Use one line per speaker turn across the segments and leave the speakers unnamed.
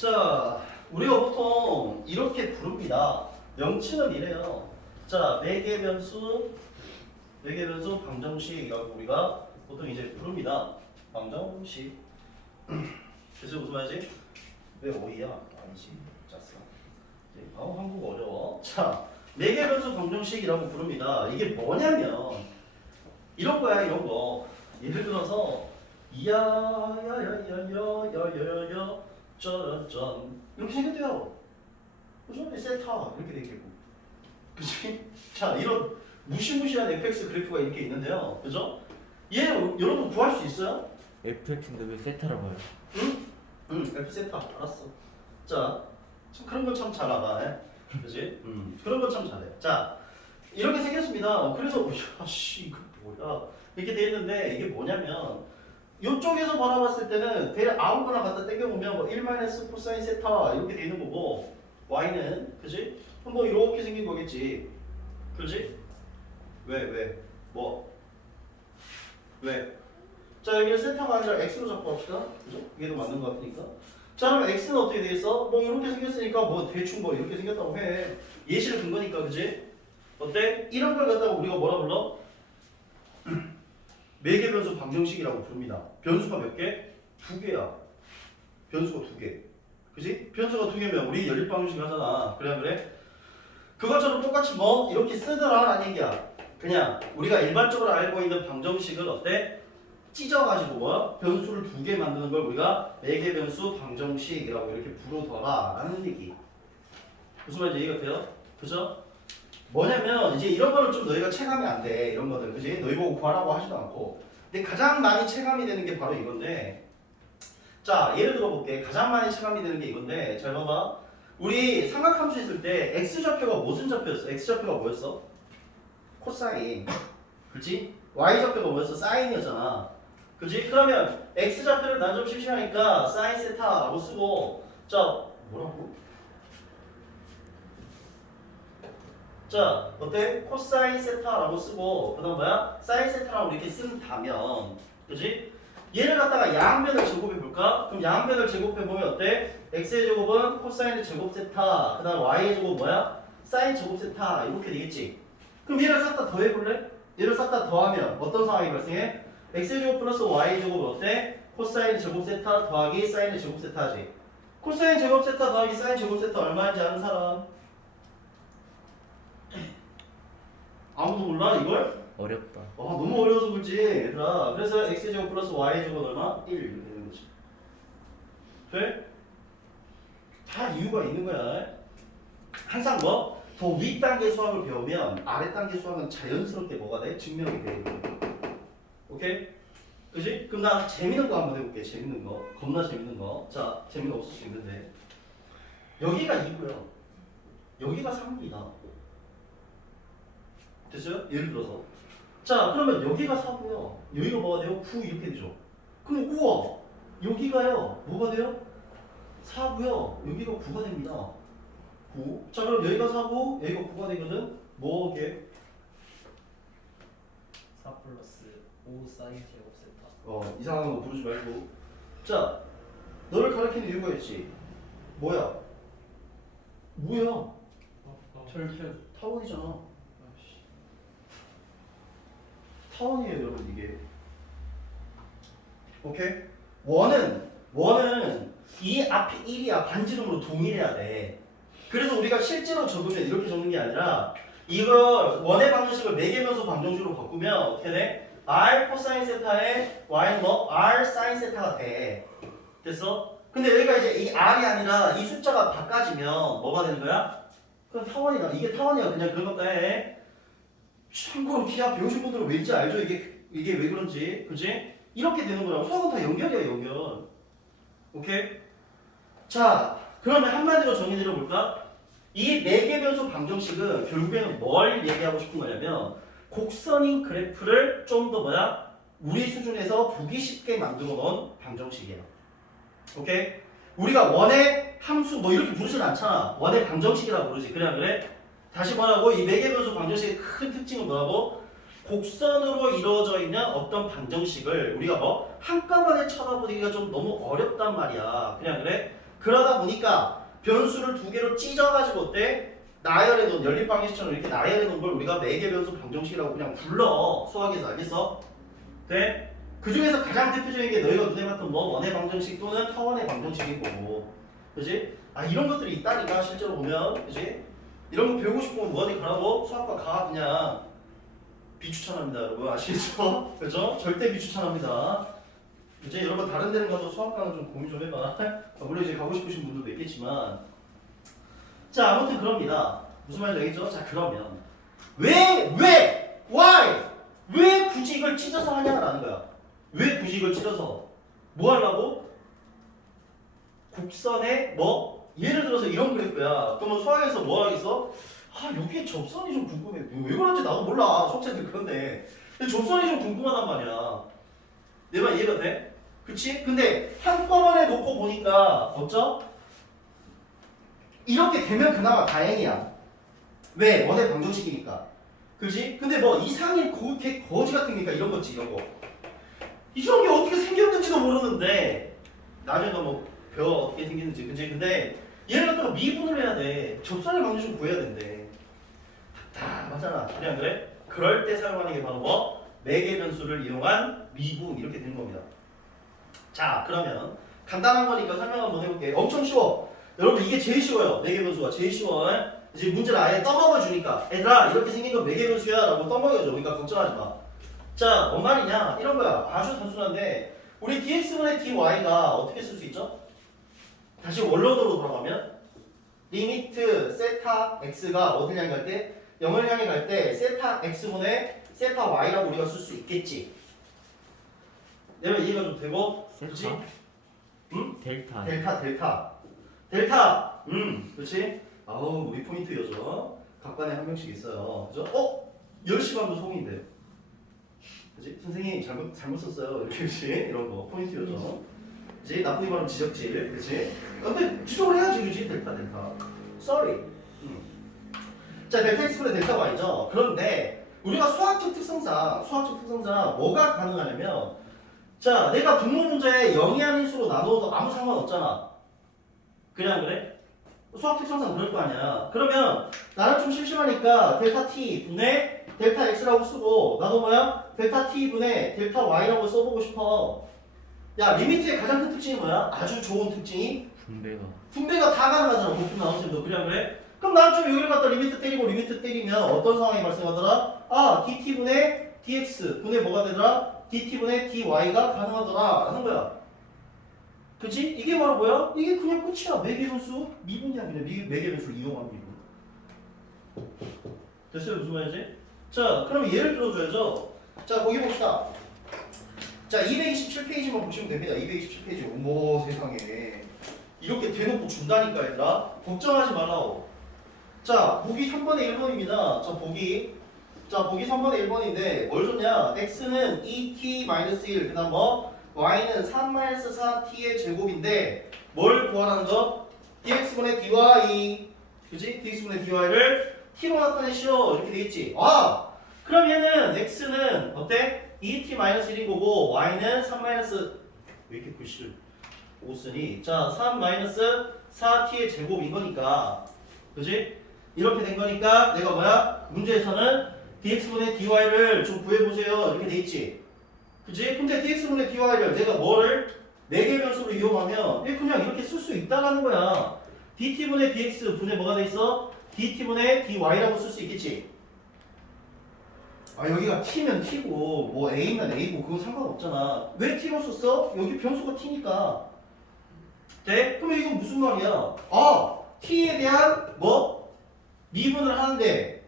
자, 우리가 보통 이렇게 부릅니다. 명칭은 이래요. 자, 매개 변수, 매개 변수 방정식이라고 우리가 보통 이제 부릅니다. 방정식. 그래서 무슨 말이지? 왜 어이야? 아니지. 짰어. 아우 한국어 어려워. 자, 매개 변수 방정식이라고 부릅니다. 이게 뭐냐면 이런 거야, 이런 거. 예를 들어서 야야야야야야야야 쩌런쩌 이렇게 생겼대요. 그죠? 세타 이렇게 돼 있겠고. 그치? 자, 이런 무시무시한 fx 그래프가 이렇게 있는데요. 그죠? 얘 여러분 구할 수 있어요?
FX인데 왜 세타라고 해요?
응? 응, F 세타 알았어. 자, 참 그런 거참잘 알아. 예? 그지? 음, 그런 거참 잘해. 자, 이렇게 생겼습니다. 그래서 야, 씨 이거 뭐야? 이렇게 돼 있는데 이게 뭐냐면 이쪽에서 바라봤을 때는 대략 아무거나 갖다 땡겨보면 뭐1 마이너스 코사인 세타 이렇게 돼 있는 거고 y는 그지? 뭐 이렇게 생긴 거겠지. 그지? 왜 왜? 뭐? 왜? 자 여기는 세타가 아니라 x로 잡고 합시다. 그죠? 이게 더 맞는 것 같으니까. 자 그러면 x는 어떻게 되겠어? 뭐 이렇게 생겼으니까 뭐 대충 뭐 이렇게 생겼다고 해. 예시를 든 거니까 그지? 어때? 이런 걸 갖다가 우리가 뭐라 불러? 매개 변수 방정식이라고 부릅니다. 변수가 몇 개? 두 개야. 변수가 두 개. 그지? 변수가 두 개면 우리 연립 방정식 하잖아. 그래 안 그래? 그것처럼 똑같이 뭐 이렇게 쓰더라라는 얘기야. 그냥 우리가 일반적으로 알고 있는 방정식을 어때? 찢어가지고 뭐 변수를 두 개 만드는 걸 우리가 매개 변수 방정식이라고 이렇게 부르더라라는 얘기. 무슨 말인지 이해가 돼요? 그죠? 뭐냐면 이제 이런 거는 좀 너희가 체감이 안 돼. 이런 거들 그지? 너희 보고 구하라고 하지도 않고. 근데 가장 많이 체감이 되는 게 바로 이건데. 자 예를 들어 볼게. 가장 많이 체감이 되는 게 이건데. 잘 봐봐. 우리 삼각함수 있을 때 x 좌표가 무슨 좌표였어? x 좌표가 뭐였어? 코사인. 그지? y 좌표가 뭐였어? 사인이었잖아. 그지? 그러면 x 좌표를 난 좀 심심하니까 사인 세타라고 쓰고 자 뭐라고? 자 어때? 코사인 세타라고 쓰고 그다음 뭐야? 사인 세타라고 이렇게 쓴다면 그지? 얘를 갖다가 양변을 제곱해 볼까? 그럼 양변을 제곱해 보면 어때? x의 제곱은 코사인의 제곱 세타 그다음 y의 제곱 뭐야? 사인 제곱 세타 이렇게 되겠지? 그럼 얘를 싹 다 더해 볼래? 얘를 싹 다 더하면 어떤 상황이 발생해? x의 제곱 플러스 y의 제곱 어때? 코사인 제곱 세타 더하기 사인의 제곱 세타지. 코사인 제곱 세타 더하기 사인 제곱 세타 얼마인지 아는 사람? 아무도 몰라 이걸?
어렵다.
아 너무 어려워서 그렇지 얘들아. 그래서 x 제곱 플러스 y 제곱 얼마? 1 이렇게 되는 거지. 돼? 다 이유가 있는 거야. 항상 뭐? 더 윗단계 수학을 배우면 아랫단계 수학은 자연스럽게 뭐가 돼? 증명이 돼. 오케이? 그지? 그럼 나 재밌는 거 한번 해볼게. 재밌는 거. 겁나 재밌는 거. 자, 재미가 없을 수 있는데. 여기가 2고요. 여기가 3입니다. 됐어요? 예를 들어서. 자, 그러면 여기가 4고요. 여기가 뭐가 돼요? 9 이렇게 되죠. 그럼 우와! 여기가요. 뭐가 돼요? 4고요. 여기가 9가 됩니다. 9. 자, 그럼 여기가 4고 여기가 9가 되거든. 뭐게?
4 플러스 5 사인 제곱 세타
어, 이상한 거 부르지 말고. 자, 너를 가르치는 이유가 있지. 뭐야? 뭐야?
철철
타원이잖아. 타원이에요, 여러분 이게. 오케이? 원은 원은 이 앞이 1이야 반지름으로 동일해야 돼. 그래서 우리가 실제로 적으면 이렇게 적는 게 아니라 이걸 원의 방정식을 매개면서 방정식으로 바꾸면 어떻게 돼? r 코사인 세타에 y는 뭐 r 사인 세타가 돼. 됐어? 근데 여기가 이제 이 r이 아니라 이 숫자가 바꿔지면 뭐가 되는 거야? 그럼 타원이다. 이게 타원이야. 그냥 그런 것도 해. 참고로 기하 배우신 분들은 왠지 알죠? 이게 이게 왜 그런지, 그지? 이렇게 되는 거라고. 수학은 다 연결이야, 연결. 오케이? 자, 그러면 한마디로 정의드려 볼까? 이 네 개 변수 방정식은 결국에는 뭘 얘기하고 싶은 거냐면 곡선인 그래프를 좀 더 뭐야? 우리 수준에서 보기 쉽게 만들어 놓은 방정식이에요. 오케이? 우리가 원의 함수 뭐 이렇게 부르진 않잖아. 원의 방정식이라고 부르지. 안 그래? 다시 말하고 이 매개 변수 방정식의 큰 특징은 뭐라고? 곡선으로 이루어져 있는 어떤 방정식을 우리가 뭐 한꺼번에 쳐다보기가 좀 너무 어렵단 말이야. 그냥 그래? 그러다 보니까 변수를 두 개로 찢어가지고 어때? 나열해 놓은 연립 방정식처럼 이렇게 나열해 놓은 걸 우리가 매개 변수 방정식이라고 그냥 불러 수학에서 알겠어? 네? 그 중에서 가장 대표적인 게 너희가 눈에 봤던 뭐 원의 방정식 또는 타원의 방정식이고 그지? 아 이런 것들이 있다니까 실제로 보면 그지? 이런 거 배우고 싶으면 뭐 어디 가라고 수학과 가 그냥 비추천합니다 여러분 아시겠죠? 그죠? 절대 비추천합니다 이제 여러분 다른 데는 가도 수학과는 좀 고민 좀 해봐 아, 물론 이제 가고 싶으신 분들도 있겠지만 자 아무튼 그럽니다 무슨 말인지 알겠죠? 자 그러면 왜 왜? why? 왜 굳이 이걸 찢어서 하냐라는 거야 왜 굳이 이걸 찢어서 뭐 하려고? 곡선에 뭐? 예를 들어서 이런 그래프야 그러면 수학에서 뭐 하겠어? 아 여기에 접선이 좀 궁금해 왜 그런지 나도 몰라 수학자들 그런데 근데 접선이 좀 궁금하단 말이야 내 말 이해가 돼? 그치? 근데 한꺼번에 놓고 보니까 어쩌? 이렇게 되면 그나마 다행이야 왜? 원의 방정식이니까 그지? 근데 뭐 이상인 고, 개, 거지 같은 게니까 이런 거지 이런 거 이런 게 어떻게 생겼는지도 모르는데 나중에 뭐 벼 어떻게 생겼는지. 그지? 근데 얘를 갖다가 미분을 해야 돼. 접선의 방정식 구해야 된대. 답답하잖아. 안 그래? 그럴 때 사용하는 게 바로 뭐? 매개 변수를 이용한 미분. 이렇게 되는 겁니다. 자 그러면 간단한 거니까 설명 한번 해볼게. 엄청 쉬워. 여러분 이게 제일 쉬워요. 매개 변수가 제일 쉬워 이제 문제를 아예 떠먹어 주니까. 얘들아 이렇게 생긴 건 매개 변수야 라고 떠먹여줘. 그러니까 걱정하지 마자 뭔 말이냐? 이런 거야. 아주 단순한데 우리 dx분의 dy가 어떻게 쓸 수 있죠? 다시 원론으로 돌아가면 리미트 세타 x가 어딜 향해 갈 때? 0을 향해 갈 때 세타 x분의 세타 y라고 우리가 쓸 수 있겠지. 내가 이해가 좀 되고?
세타?
응?
델타.
델타 델타. 델타! 음 그렇지? 아우 우리 포인트 요죠 각반에 한 명씩 있어요. 그죠? 어? 10시 반도 소음인데요. 그지? 선생님 잘못 잘못 썼어요. 이렇게 그지? 이런 거 포인트 요죠 그지 나쁘게 말하면 지적질 그지 근데 지적을 해야지 그지 델타 델타 sorry 음. 자 델타 x분의 델타 y죠 그런데 우리가 수학적 특성상 수학적 특성상 뭐가 가능하냐면 자, 내가 분모 문제에 0이 아닌 수로 나눠도 아무 상관없잖아. 그냥 그래? 수학 특성상 그럴 거 아니야. 그러면 나는 좀 심심하니까 델타 t 분의 델타 x라고 쓰고 나도 뭐야? 델타 t 분의 델타 y라고 써보고 싶어. 야, 리미트의 가장 큰 특징이 뭐야? 아주 좋은 특징이
분배가
분배가 다 가능하잖아. 복분 나왔으면 그냥 그래? 그럼 난 좀 여기를 갖다 리미트 때리고 리미트 때리면 어떤 상황이 발생하더라? 아, dt분의 dx 분의 뭐가 되더라? dt분의 dy가 가능하더라 라는 거야. 그치? 이게 바로 뭐야? 이게 그냥 끝이야. 매개변수 미분이야. 그냥 미, 매개변수를 이용한 미분. 됐어요? 무슨 말이지? 자, 그럼 예를 들어줘야죠. 자, 거기 봅시다. 자, 227페이지만 보시면 됩니다. 227페이지. 어머 세상에. 이렇게 대놓고 준다니까 얘들아. 걱정하지 말라고. 자, 보기 3번의 1번입니다. 자, 보기. 자, 보기 3번의 1번인데 뭘 줬냐? x는 2t-1, 그 다음 뭐? y는 3-4t의 제곱인데 뭘 구하라는 거? dx분의 dy 그지? dx분의 dy를 t로 나타내시오 이렇게 되겠지 아! 그럼 얘는 x는 어때? 2t-1인 거고 y는 3- 왜 이렇게 글씨를 못 쓰니? 자, 3-4t의 제곱인 거니까 그지? 이렇게 된 거니까 내가 뭐야? 문제에서는 dx분의 dy를 좀 구해보세요 이렇게 돼 있지 그지? 근데 dx분의 dy를 내가 뭐를 4개 변수로 이용하면 얘 그냥 이렇게 쓸 수 있다라는 거야 dt분의 dx 분의 뭐가 돼 있어? dt분의 dy라고 쓸 수 있겠지 아 여기가 t면 t고 뭐 a면 a고 그거 상관없잖아 왜 t로 썼어? 여기 변수가 t니까 돼? 그럼 이건 무슨 말이야? 아 t에 대한 뭐? 미분을 하는데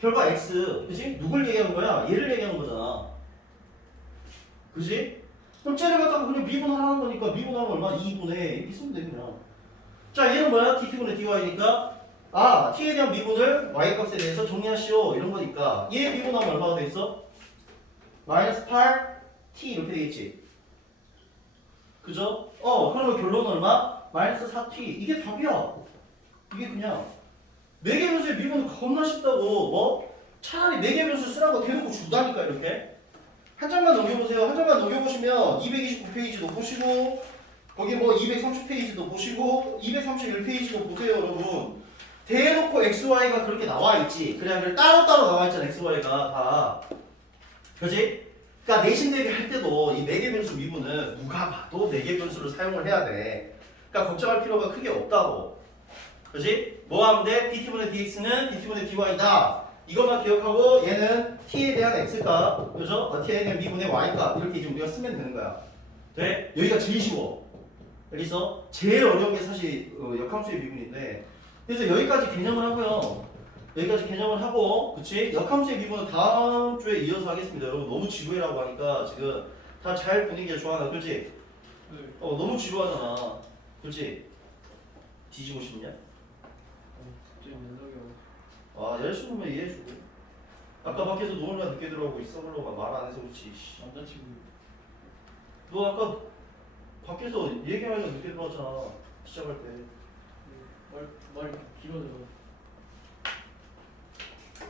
결과 x 그지? 누굴 얘기하는 거야? 얘를 얘기하는 거잖아 그지? 그럼 쟤를 갖다가 그냥 미분하라는 거니까 미분하면 얼마? 2분의 이렇게 쓰면 돼 그냥 자 얘는 뭐야? dt분의 dy니까 아 t에 대한 미분을 y값에 대해서 정리하시오. 이런 거니까. 얘 미분하면 얼마가 돼 있어? 마이너스 8t 이렇게 되겠지. 그죠? 어 그러면 결론은 얼마? 마이너스 4t 이게 답이야. 이게 그냥. 매개 변수의 미분은 겁나 쉽다고. 뭐? 차라리 매개 변수 쓰라고 대놓고 준다니까 이렇게. 한 장만 넘겨보세요. 한 장만 넘겨보시면 229페이지도 보시고 거기 뭐 230페이지도 보시고 231페이지도 보세요 여러분 대놓고 XY가 그렇게 나와 있지 그냥 따로따로 나와 있잖아 XY가 다 그지? 그러니까 내신 대비 할 때도 이 매개 변수 미분은 누가 봐도 매개 변수를 사용을 해야 돼 그러니까 걱정할 필요가 크게 없다고 그지? 뭐 하면 돼? dt분의 dx는 dt분의 dy다 이것만 기억하고 얘는 t에 대한 x값 그죠? 어, t에 대한 미분의 y값 이렇게 이제 우리가 쓰면 되는 거야 돼? 여기가 제일 쉬워 여기서 제일 어려운 게 사실 어, 역함수의 미분인데 그래서 여기까지 개념을 하고요 여기까지 개념을 하고 그치? 역함수의 미분은 다음 주에 이어서 하겠습니다 여러분 너무 지루해라고 하니까 지금 다 잘 분위기가 좋아하나 그렇지?
네.
어 너무 지루하잖아 그렇지? 뒤지고 싶냐? 아 열심히 이해해주고 아까 밖에서 노느라 늦게 들어오고 있어보려고 말안 해서 그렇지 씨.
남자친구
너 아까 밖에서 얘기하려고 늦게 들어왔잖아 시작할 때
말 말이 길어져.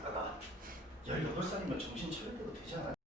아가 18살이면 정신 차릴 때도 되지 않아?